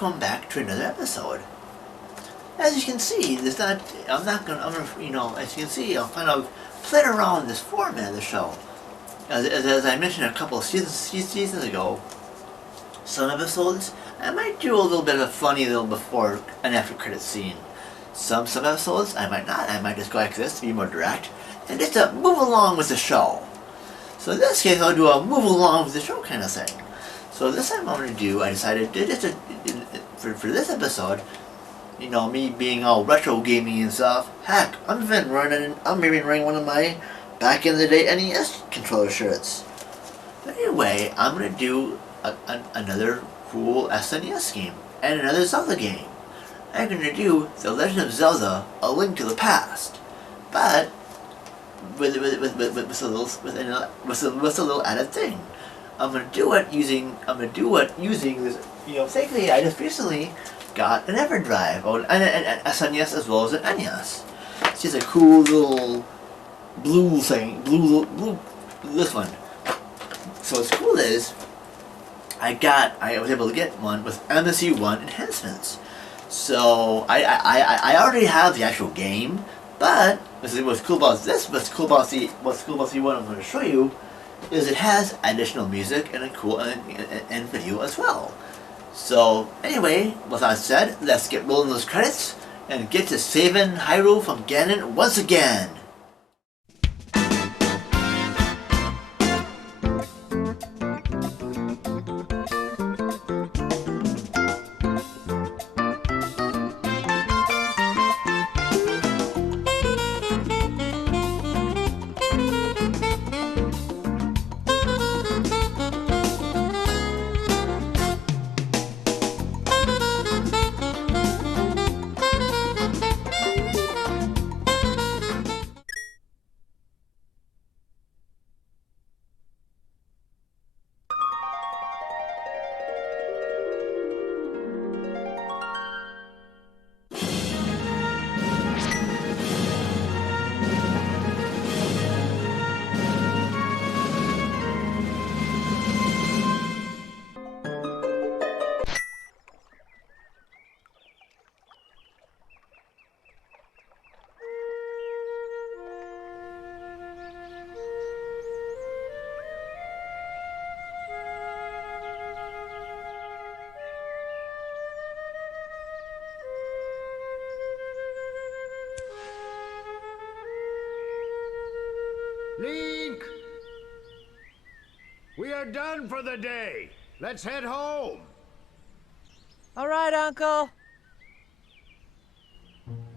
welcome back to another episode. As you can see, as you can see, I'll kind of play around this format of the show. As I mentioned a couple of seasons ago, some episodes, I might do a little bit of a funny little before and after credit scene. Some episodes, I might not. I might just go like this to be more direct, and just to move along with the show. So in this case, I'll do a move along with the show kind of thing. So this time I'm going to do, I decided for this episode, me being all retro gaming and stuff, heck, I'm even running one of my back in the day NES controller shirts. But anyway, I'm going to do another cool SNES game and another Zelda game. I'm going to do The Legend of Zelda: A Link to the Past, but with a little added thing. I'm gonna do it using this. Thankfully, I just recently got an EverDrive, an SNES as well as an NES. It's just a cool little blue thing, this one. So what's cool is, I was able to get one with MSU-1 enhancements. So I already have the actual game, but what's cool about the one I'm going to show you is it has additional music and and video as well. So anyway, with that said, let's get rolling those credits and get to saving Hyrule from Ganon once again. Link! We are done for the day. Let's head home. All right, Uncle.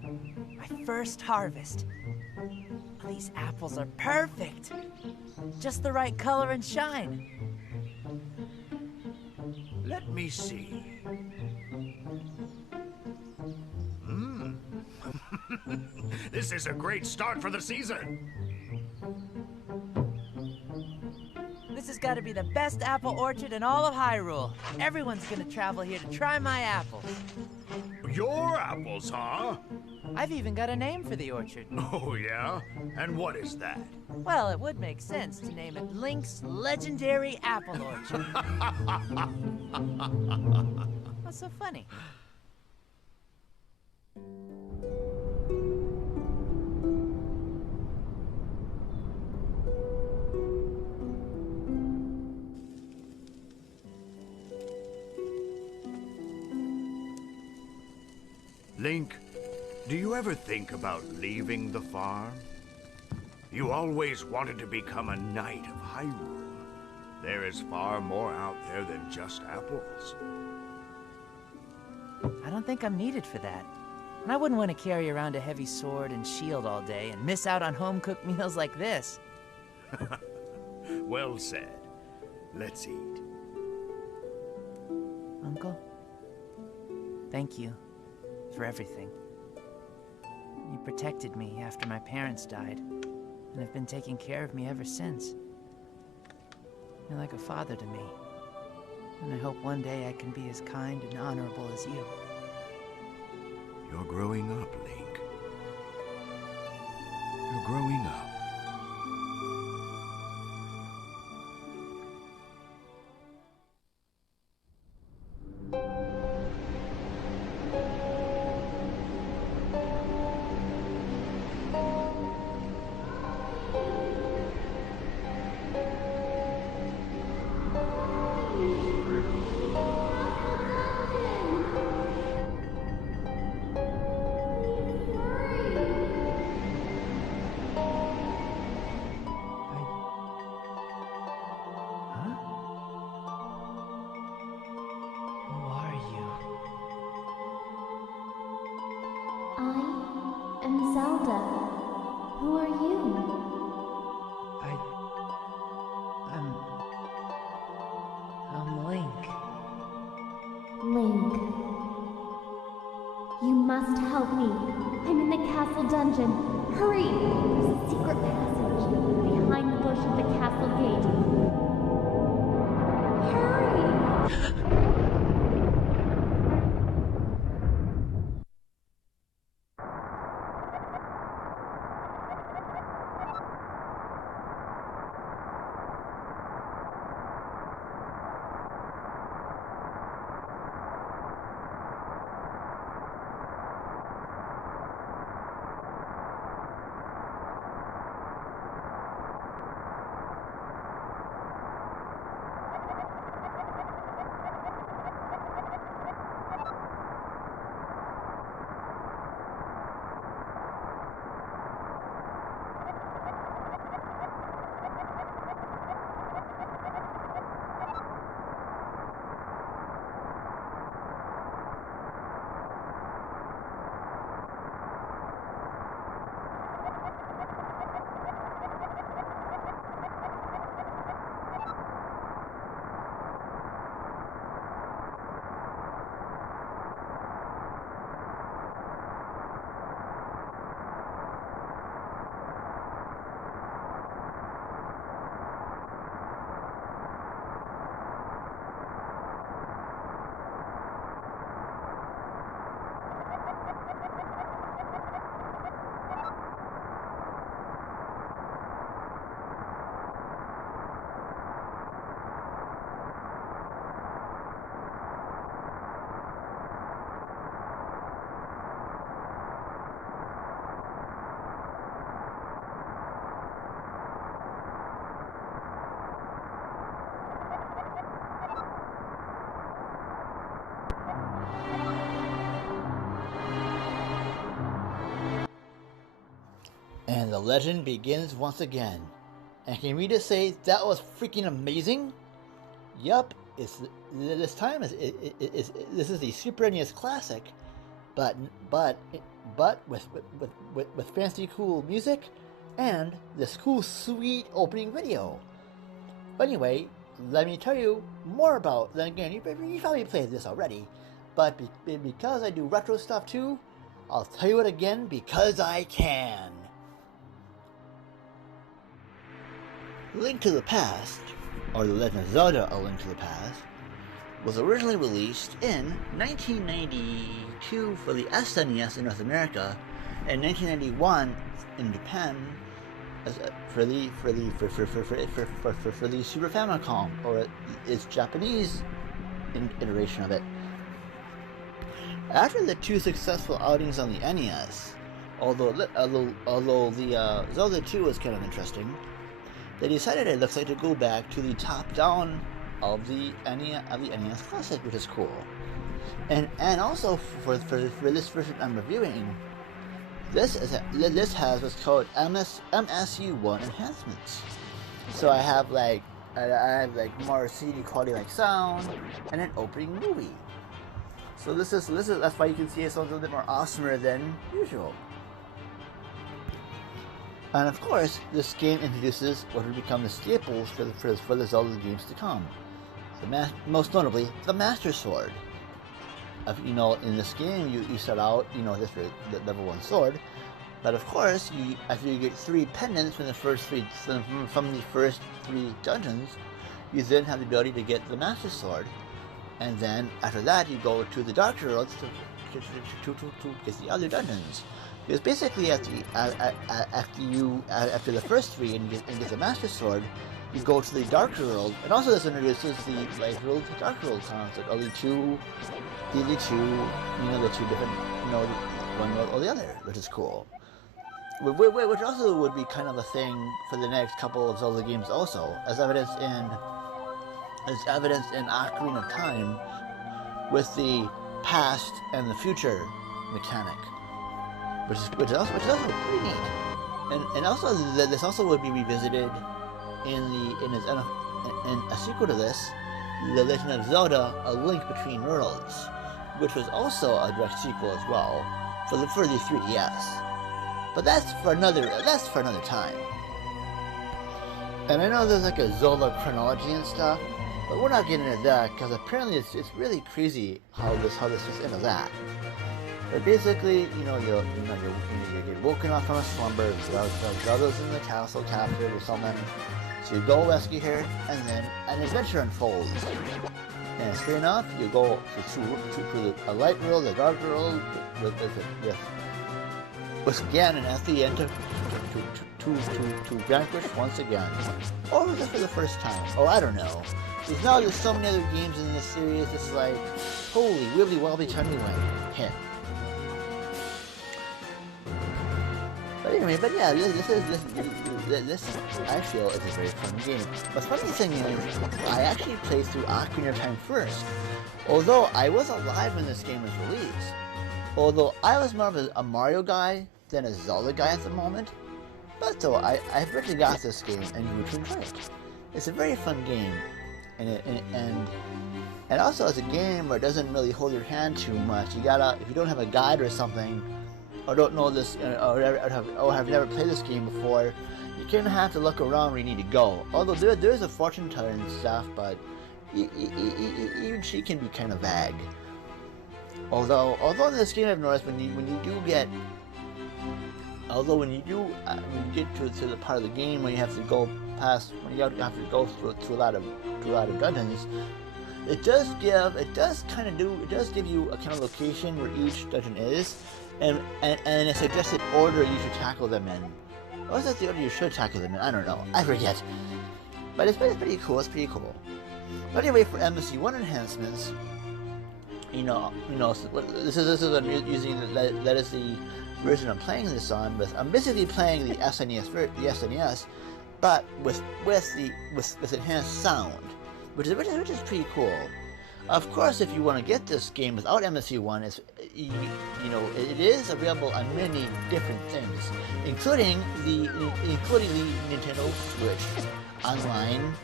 My first harvest. These apples are perfect. Just the right color and shine. Let me see. This is a great start for the season. This has got to be the best apple orchard in all of Hyrule. Everyone's gonna travel here to try my apples. Your apples, huh? I've even got a name for the orchard. Oh, yeah? And what is that? Well, it would make sense to name it Link's Legendary Apple Orchard. What's so funny? Link, do you ever think about leaving the farm? You always wanted to become a knight of Hyrule. There is far more out there than just apples. I don't think I'm needed for that. And I wouldn't want to carry around a heavy sword and shield all day and miss out on home-cooked meals like this. Well said. Let's eat. Uncle, thank you for everything. You protected me after my parents died, and have been taking care of me ever since. You're like a father to me, and I hope one day I can be as kind and honorable as you. You're growing up, Link. You're growing up. dungeon. Hurry! There's a secret passage behind the bush at the castle gate. Hurry! And the legend begins once again. And can we just say that was freaking amazing? Yup, this is the Super NES classic, but with fancy cool music and this cool sweet opening video. But anyway, let me tell you more about. Then again, you probably played this already, but because I do retro stuff too, I'll tell you it again because I can. Link to the Past, or The Legend of Zelda: A Link to the Past, was originally released in 1992 for the SNES in North America, and 1991 in Japan for the Super Famicom, or its Japanese iteration of it. After the two successful outings on the NES, although the Zelda 2 was kind of interesting, they decided it looks like to go back to the top-down of the NES Classic, which is cool. And also for this version I'm reviewing, this has what's called MSU-1 enhancements. So I have like more CD quality like sound and an opening movie. So this is that's why you can see it's a little bit more awesomer than usual. And of course, this game introduces what would become the staples for the Zelda games to come. Most notably, the Master Sword. In this game, you start out, this the level 1 sword, but of course, after you get 3 pendants from the first three dungeons, you then have the ability to get the Master Sword, and then after that, you go to the Dark Worlds to get the other dungeons. Because basically, after the first 3 and get the Master Sword, you go to the Dark World, and also this introduces the Light World to Dark World concept, the two different, one or the other, which is cool. Which also would be kind of a thing for the next couple of Zelda games, also, as evidenced in Ocarina of Time, with the past and the future mechanic. Which is also pretty neat, and also this also would be revisited in a sequel to this, The Legend of Zelda: A Link Between Worlds, which was also a direct sequel as well for the 3DS. But that's for another time. And I know there's like a Zelda chronology and stuff, but we're not getting into that because apparently it's really crazy how this fits into that. But basically, you get woken up from a slumber. Zelda's in the castle, captured or something. So you go rescue her, and then an adventure unfolds. And sure enough, you go to a light world, a dark world, with Ganon at the end to vanquish once again. Or was it for the first time? Oh, I don't know. Because now there's so many other games in this series, it's like, holy wibbly wobbly timey wimey. Heh. But anyway, yeah, this I feel is a very fun game. The funny thing is, I actually played through Ocarina of Time first. Although I was alive when this game was released. Although I was more of a Mario guy than a Zelda guy at the moment. But though, I've really got this game and grew to enjoy it. It's a very fun game. And also it's a game where it doesn't really hold your hand too much. You gotta, if you don't have a guide or something, or don't know this, or have never played this game before, you kind of have to look around where you need to go. Although there's a fortune teller and stuff, but even she can be kind of vague. Although in this game I've noticed when you get to the part of the game when you have to go past, when you have to go through a lot of dungeons, it does give you a kind of location where each dungeon is, and a suggested order you should tackle them in. Or is that the order you should tackle them in? I don't know. I forget. But it's pretty cool. It's pretty cool. But anyway, for MSU-1 enhancements, this is I'm using that is the version I'm playing this on. I'm basically playing the SNES, but with enhanced sound, which is pretty cool. Of course, if you want to get this game without MSU-1, it is available on many different things, including the Nintendo Switch online,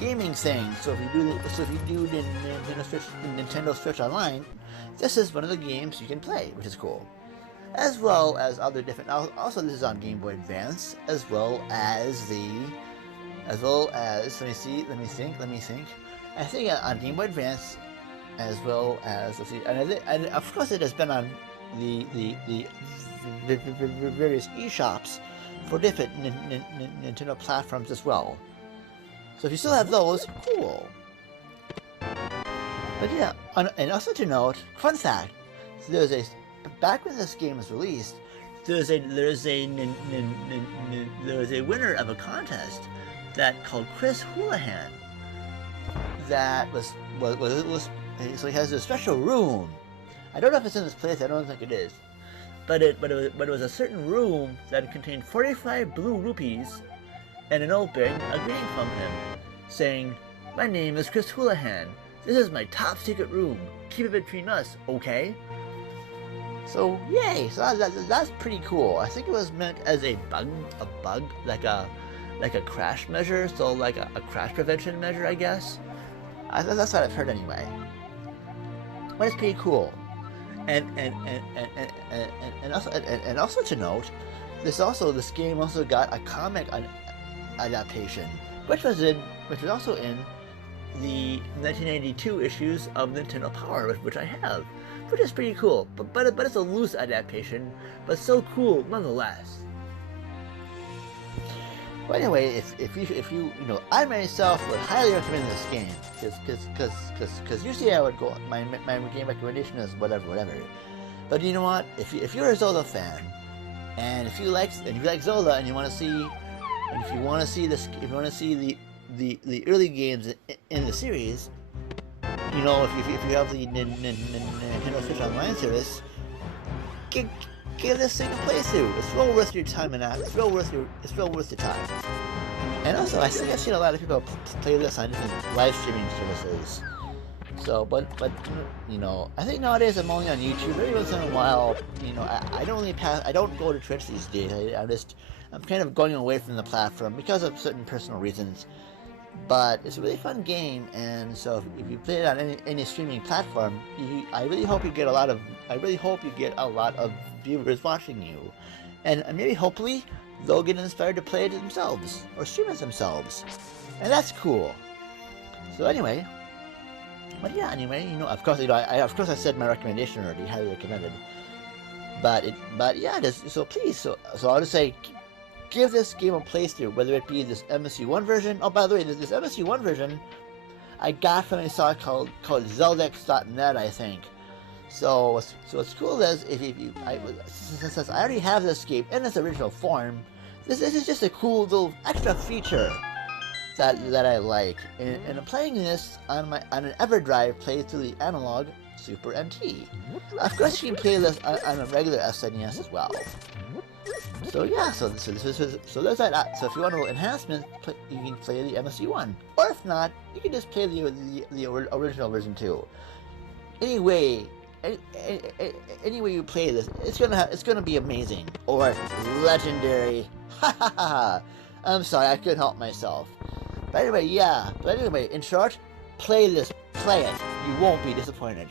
gaming thing. So if you do the Nintendo Switch online, this is one of the games you can play, which is cool. As well as other different. Also, this is on Game Boy Advance, as well as let me think. I think on Game Boy Advance, as well as and of course it has been on the various eShops for different Nintendo platforms as well. So if you still have those, cool. But yeah, and also to note, fun fact: back when this game was released, there was a winner of a contest that called Chris Houlihan. That was so he has a special room. I don't know if it's in this place. I don't think it is, but it was a certain room that contained 45 blue rupees and a note bearing a greeting from him, saying, "My name is Chris Houlihan. This is my top secret room. Keep it between us, okay?" So yay! So that's pretty cool. I think it was meant as a bug like a crash measure, so like a crash prevention measure, I guess. That's what I've heard anyway. But it's pretty cool. And also to note, this game also got a comic adaptation, which was also in the 1982 issues of Nintendo Power, which I have, which is pretty cool. But it's a loose adaptation, but so cool nonetheless. But anyway, if you I myself would highly recommend this game, because usually I would go my game recommendation is whatever. But you know what? If you're a Zelda fan, and if you like Zelda and you want to see, and if you want to see the early games in the series, if you have the Nintendo Switch Online service, give this thing a playthrough. It's well worth your time and it's well worth the time. And also, I think I've seen a lot of people play this on different live streaming services. So, but I think nowadays I'm only on YouTube. Every once in a while, I don't go to Twitch these days. I'm kind of going away from the platform because of certain personal reasons. But it's a really fun game, and so if you play it on any streaming platform, I really hope you get a lot of viewers watching you, and maybe hopefully they'll get inspired to play it themselves or stream it themselves, and that's cool. So anyway, But yeah, anyway, of course, of course I said my recommendation already, highly recommended. But yeah, so please, so I'll just say, give this game a playthrough, whether it be this MSU-1 version. Oh, by the way, this MSU-1 version I got from a site called Zeldex.net, I think. So what's cool is since I already have this game in its original form, this is just a cool little extra feature that I like. And I'm playing this on an EverDrive played through the analog Super NT. Of course, you can play this on a regular SNES as well. So yeah, so there's that. So if you want to enhancement, you can play the MSU-1, or if not, you can just play the original version too. Anyway, any way you play this, it's gonna be amazing or legendary. Ha ha ha! I'm sorry, I couldn't help myself. But anyway, in short, play this, play it. You won't be disappointed.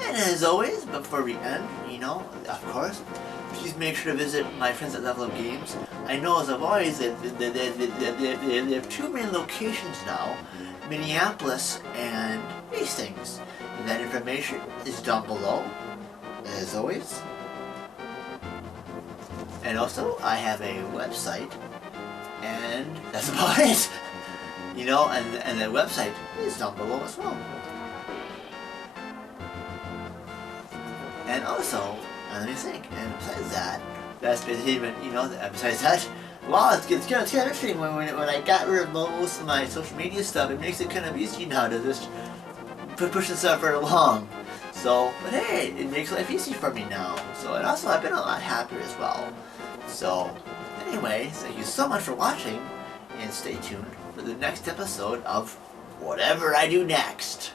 And as always, before we end, of course, please make sure to visit my friends at Level Up Games. I know, as I've always, they have two main locations now, Minneapolis and Hastings. And that information is down below, as always. And also, I have a website, and that's about it. And the website is down below as well. And also, let me think, and besides that, that's basically, besides that, wow, it's kind of interesting when I got rid of most of my social media stuff, it makes it kind of easy now to just push the stuff right along. So, but hey, it makes life easy for me now. So, and also, I've been a lot happier as well. So, anyway, thank you so much for watching, and stay tuned for the next episode of whatever I do next.